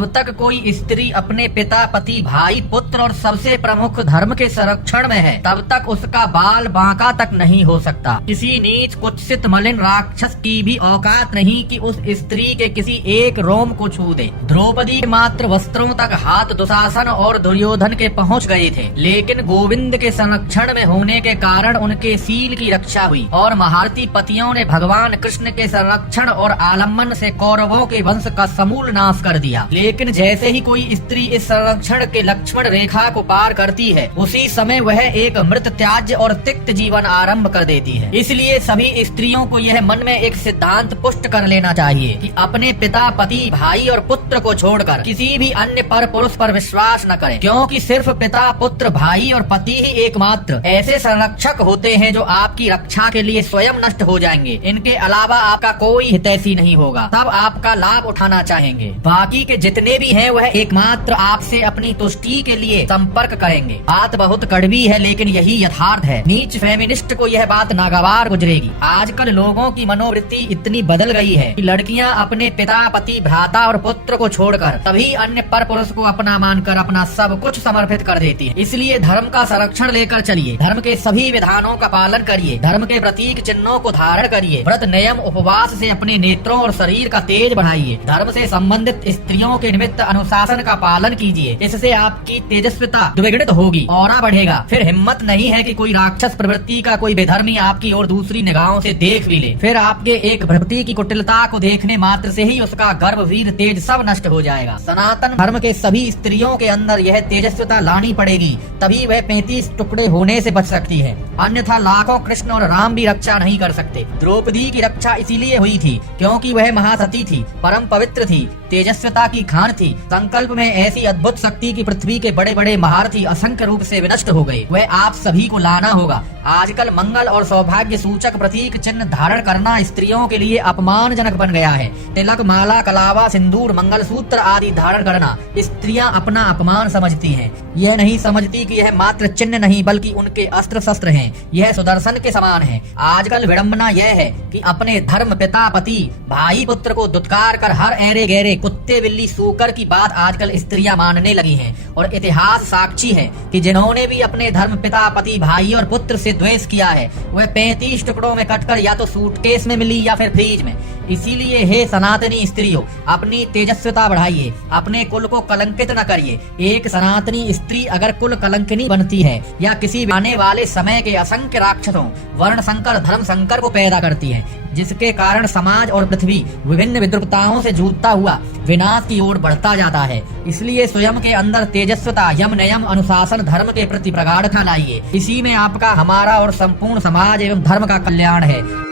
जब तक कोई स्त्री अपने पिता, पति, भाई, पुत्र और सबसे प्रमुख धर्म के संरक्षण में है, तब तक उसका बाल बांका तक नहीं हो सकता। किसी नीच, कुत्सित, मलिन राक्षस की भी औकात नहीं कि उस स्त्री के किसी एक रोम को छू दे। द्रौपदी मात्र वस्त्रों तक हाथ दुशासन और दुर्योधन के पहुंच गए थे, लेकिन गोविंद के संरक्षण में होने के कारण उनके सील की रक्षा हुई और महारथी पतियों ने भगवान कृष्ण के संरक्षण और आलम्बन से कौरवों के वंश का समूल नाश कर दिया। लेकिन जैसे ही कोई स्त्री इस संरक्षण के लक्ष्मण रेखा को पार करती है, उसी समय वह एक मृत त्याज्य और तिक्त जीवन आरंभ कर देती है। इसलिए सभी स्त्रियों को यह मन में एक सिद्धांत पुष्ट कर लेना चाहिए कि अपने पिता, पति, भाई और पुत्र को छोड़कर किसी भी अन्य पर पुरुष पर विश्वास न करें, क्योंकि सिर्फ पिता, पुत्र, भाई और पति ही एकमात्र ऐसे संरक्षक होते हैं जो आपकी रक्षा के लिए स्वयं नष्ट हो जाएंगे। इनके अलावा आपका कोई हितैषी नहीं होगा, तब आपका लाभ उठाना चाहेंगे। बाकी के जितने भी हैं वह एकमात्र आपसे अपनी तुष्टि के लिए संपर्क करेंगे। बात बहुत कड़वी है, लेकिन यही यथार्थ है। नीच फेमिनिस्ट को यह बात नागवार गुजरेगी। आजकल लोगों की मनोवृत्ति इतनी बदल गई है कि लड़कियां अपने पिता, पति, भ्राता और पुत्र को छोड़कर तभी अन्य पर पुरुष को अपना मानकर अपना सब कुछ समर्पित कर देती है। इसलिए धर्म का संरक्षण लेकर चलिए, धर्म के सभी विधानों का पालन करिए, धर्म के प्रतीक चिन्हों को धारण करिए, व्रत, नियम, उपवास से अपने नेत्रों और शरीर का तेज बढ़ाइए, धर्म से संबंधित स्त्रियों के निमित्त अनुशासन का पालन कीजिए। इससे आपकी तेजस्विता द्विगुणित होगी, ऑरा बढ़ेगा। फिर हिम्मत नहीं है कि कोई राक्षस प्रवृत्ति का कोई बेधर्मी आपकी ओर दूसरी निगाहों से देख भी ले। फिर आपके एक भ्रमति की कुटिलता को देखने मात्र से ही उसका गर्व, वीर, तेज सब नष्ट हो जाएगा। सनातन धर्म के सभी स्त्रियों के अंदर यह तेजस्विता लानी पड़ेगी, तभी वह 35 टुकड़े होने से बच सकती है। अन्यथा लाखों कृष्ण और राम भी रक्षा नहीं कर सकते। द्रौपदी की रक्षा इसीलिए हुई थी क्योंकि वह महासती थी, परम पवित्र थी, तेजस्विता की खान थी। संकल्प में ऐसी अद्भुत शक्ति की पृथ्वी के बड़े बड़े महारथी असंख्य रूप से विनष्ट हो गए। वह आप सभी को लाना होगा। आजकल मंगल और सौभाग्य सूचक प्रतीक चिन्ह धारण करना स्त्रियों के लिए अपमानजनक बन गया है। तिलक, माला, कलावा, सिंदूर, मंगलसूत्र आदि धारण करना स्त्रियां अपना अपमान समझती हैं। यह नहीं समझती कि यह मात्र चिन्ह नहीं बल्कि उनके अस्त्र शस्त्र हैं। यह सुदर्शन के समान है। आजकल विडम्बना यह है कि अपने धर्म, पिता, पति, भाई, पुत्र को दुत्कार कर हर ऐरे गहरे कुत्ते, बिल्ली, सूकर की बात आजकल स्त्रियां मानने लगी हैं। और इतिहास साक्षी है कि जिन्होंने भी अपने धर्म, पिता, पति, भाई और पुत्र से द्वेष किया है वह 35 टुकड़ों में कटकर या तो सूटकेस में मिली या फिर फ्रीज में। इसीलिए हे सनातनी स्त्रियों, अपनी तेजस्विता बढ़ाइए, अपने कुल को कलंकित न करिए। एक सनातनी स्त्री अगर कुल कलंकिनी बनती है या किसी आने वाले समय के असंख्य राक्षसों, वर्ण संकर, धर्म संकर को पैदा करती है, जिसके कारण समाज और पृथ्वी विभिन्न विद्रुपताओं से जूझता हुआ विनाश की ओर बढ़ता जाता है। इसलिए स्वयं के अंदर तेजस्विता, यम, नियम, अनुशासन, धर्म के प्रति प्रगाढ़ता लाइए। इसी में आपका, हमारा और संपूर्ण समाज एवं धर्म का कल्याण है।